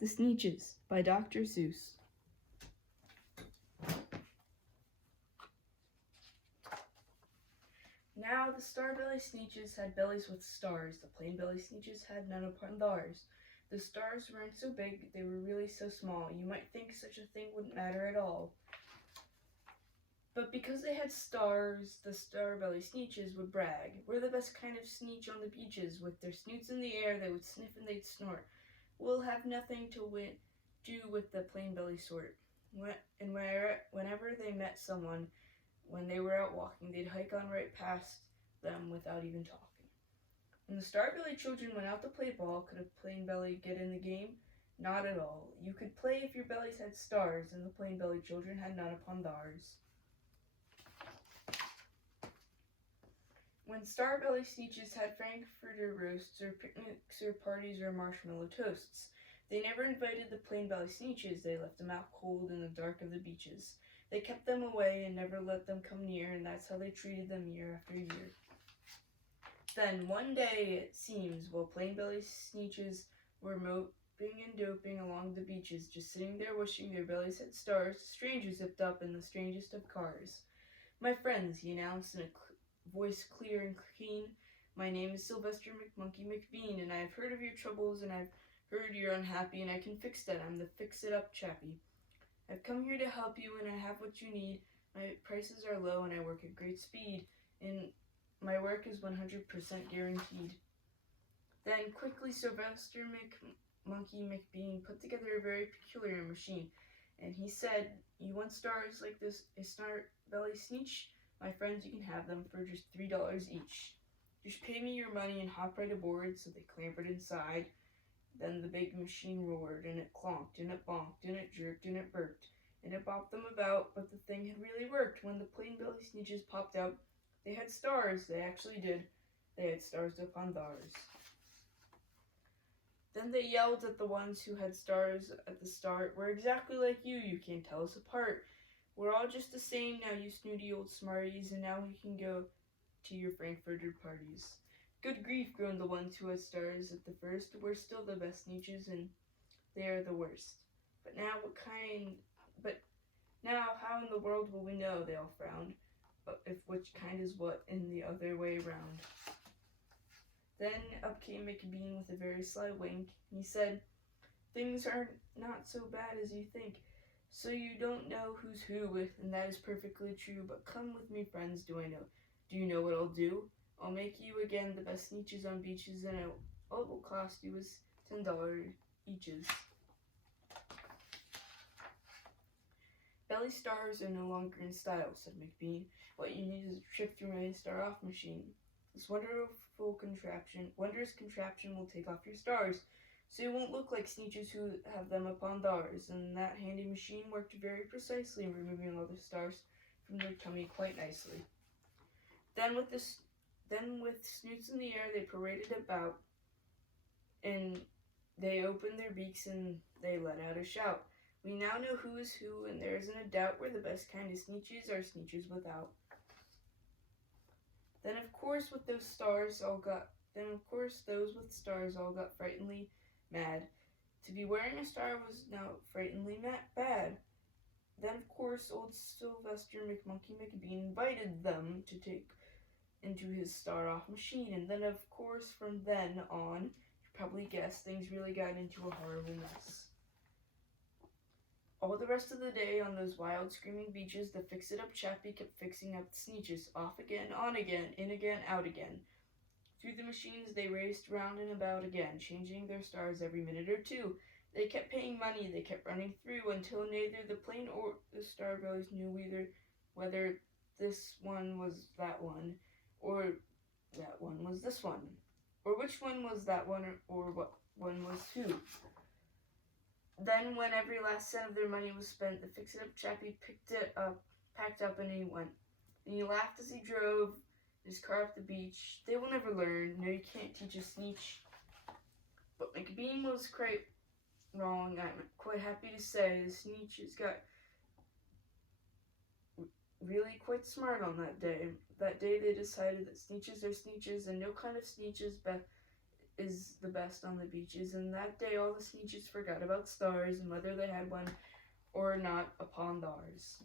The Sneetches by Dr. Seuss. Now the star-belly Sneetches had bellies with stars. The plain-belly Sneetches had none upon theirs. The stars weren't so big, they were really so small. You might think such a thing wouldn't matter at all. But because they had stars, the star-belly Sneetches would brag. We're the best kind of Sneetch on the beaches. With their snoots in the air, they would sniff and they'd snort. We'll have nothing to do with the plain-belly sort. Whenever they met someone, when they were out walking, they'd hike on right past them without even talking. When the star-belly children went out to play ball, could a plain belly get in the game? Not at all. You could play if your bellies had stars, and the plain-belly children had none upon theirs. When star-belly Sneetches had frankfurter roasts or picnics or parties or marshmallow toasts, they never invited the plain-belly Sneetches. They left them out cold in the dark of the beaches. They kept them away and never let them come near, and that's how they treated them year after year. Then one day, it seems, while plain-belly Sneetches were moping and doping along the beaches, just sitting there wishing their bellies had stars, a stranger zipped up in the strangest of cars. "My friends," he announced in a voice clear and keen, "my name is Sylvester McMonkey McBean, and I have heard of your troubles, and I've heard you're unhappy, and I can fix that. I'm the fix-it-up chappie. I've come here to help you, and I have what you need. My prices are low, and I work at great speed, and my work is 100% guaranteed." Then quickly Sylvester McMonkey McBean put together a very peculiar machine, and he said, "You want stars like this, a star-belly Sneetch? My friends, you can have them for just $3 each. Just pay me your money and hop right aboard." So they clambered inside. Then the big machine roared, and it clonked, and it bonked, and it jerked, and it burped, and it bopped them about, but the thing had really worked. When the plain-belly Sneetches popped out, they had stars. They actually did. They had stars upon theirs. Then they yelled at the ones who had stars at the start, "We're exactly like you. You can't tell us apart. We're all just the same now, you snooty old smarties, and now we can go to your frankfurter parties." "Good grief," groaned the ones who had stars at the first. "We're still the best Sneetches, and they are the worst. But now how in the world will we know?" They all frowned. "If which kind is what in the other way round." Then up came McBean with a very sly wink. He said, "Things are not so bad as you think. So you don't know who's who, and that is perfectly true. But come with me, friends. Do you know what I'll do? I'll make you again the best Sneetches on beaches, and all it will cost you is $10 eaches." "Belly stars are no longer in style," said McBean. "What you need is a trip through my star-off machine. This wondrous contraption will take off your stars, so you won't look like Sneetches who have them upon theirs." And that handy machine worked very precisely, removing all the stars from their tummy quite nicely. Then with snoots in the air, they paraded about, and they opened their beaks, and they let out a shout. "We now know who is who, and there isn't a doubt. We're the best kind of Sneetches, are Sneetches without." Then of course those with stars all got frighteningly mad. To be wearing a star was now frighteningly bad. Then of course old Sylvester McMonkey McBean invited them to take into his star-off machine, and then of course from then on, you probably guessed, things really got into a horrible mess. All the rest of the day on those wild screaming beaches, the fix-it-up chappie kept fixing up the Sneetches. Off again, on again, in again, out again. Through the machines they raced round and about again, changing their stars every minute or two. They kept paying money, they kept running through, until neither the plain or the star-bellies knew whether this one was that one, or that one was this one, or which one was that one, or what one was who. Then, when every last cent of their money was spent, the fix-it-up chappie packed up, and he went. And he laughed as he drove his car up the beach. "They will never learn. No, you can't teach a Sneetch." But McBean was quite wrong. I'm quite happy to say the Sneetches got really quite smart on that day. That day they decided that Sneetches are Sneetches, and no kind of Sneetch is is the best on the beaches, and that day all the Sneetches forgot about stars and whether they had one or not upon theirs.